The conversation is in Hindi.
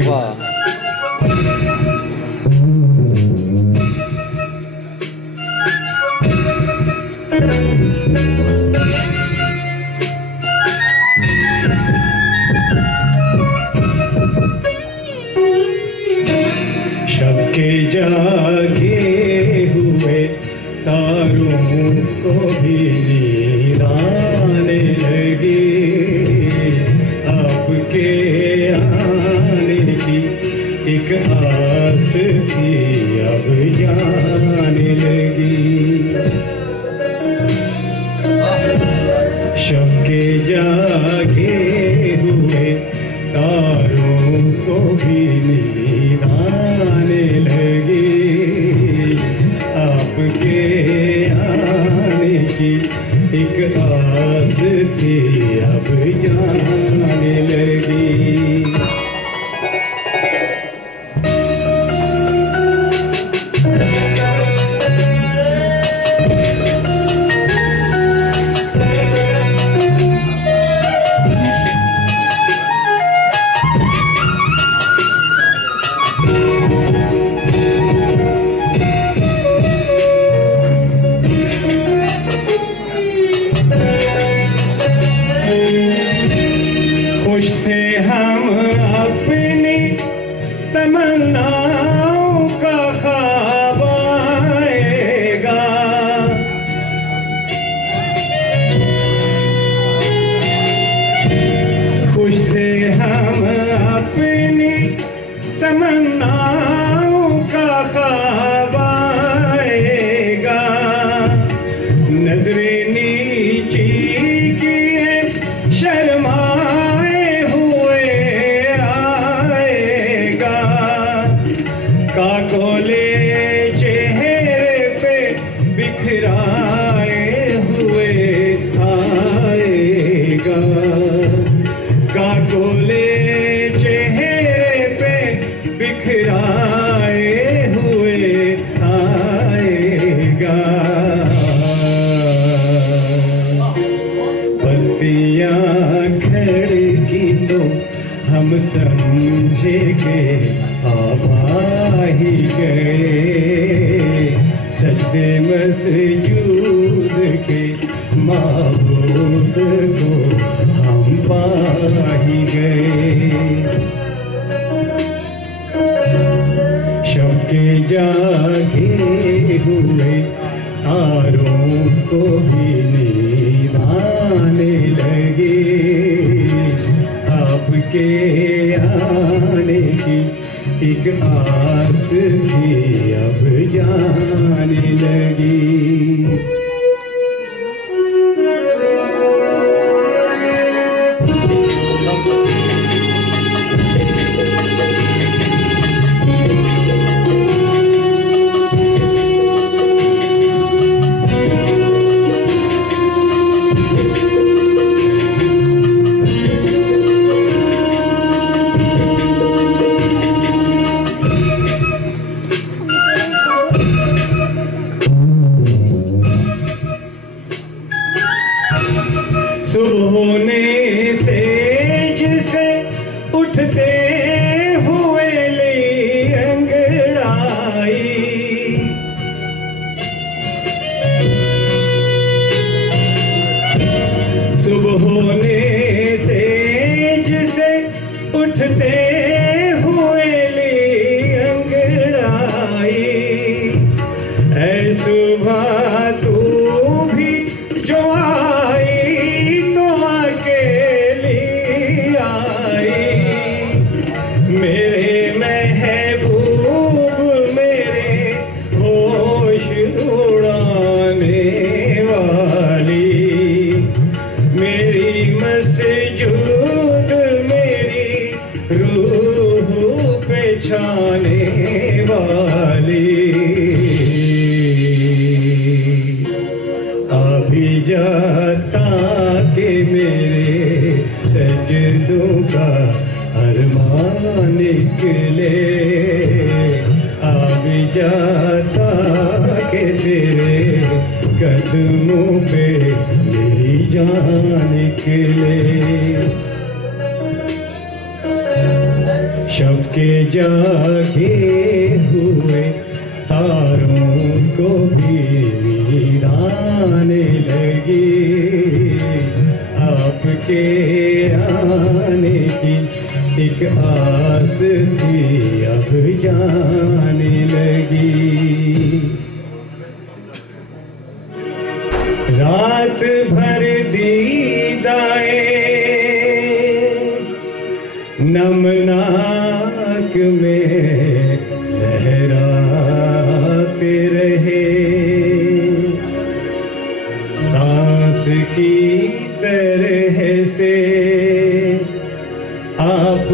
वाह। सबके जागे हुए तारों को भी नींद आने लगी, आपके आने की एक आस थी अब जाने लगी। सबके जागे हुए तारों को भी नींद आने लगी, आपके आने की एक आस थी अब जाने लगी। खुश थे हम अपनी तमन्नाओं का ख्वाब आएगा, खुश थे हम अपनी तमन्नाओं का ख्वाब आएगा। नजरें नीची किए शर्माए हुए आएगा, काकोले चेहरे पे बिखराए हुए आएगा, काकोले चेहरे पे बिखराए हुए आएगा। पत्तियां खिड़की तो हम समझे के आप आ ही गए, सजदे मसजूद के माबूद को हम पा ही गए। सबके जागे हुए तारों को भी नींद आने लगी, आपके आने की एक आस थी अब जाने लगी। सुबह होने से जिसे उठते हुए ली अंगड़ाई, सुबह होने से जिसे उठते हुए ली अंगड़ाई, ऐ सुबह तू भी जो मेरे महबूब मेरे होश उड़ाने वाली, मेरी मसजूद मेरी रूह पे छाने वाली, अभी जाता के मेरे सजदों का अरमान निकले, अब जाता के तेरे कदमों पे मेरी जान निकले। शब के जागे हुए तारों को भी नींद आने लगी, आपके आने की एक आस थी अब जाने लगी। रात भर दीदाए नमनाक में लहराते रहे, सांस की तरह से आप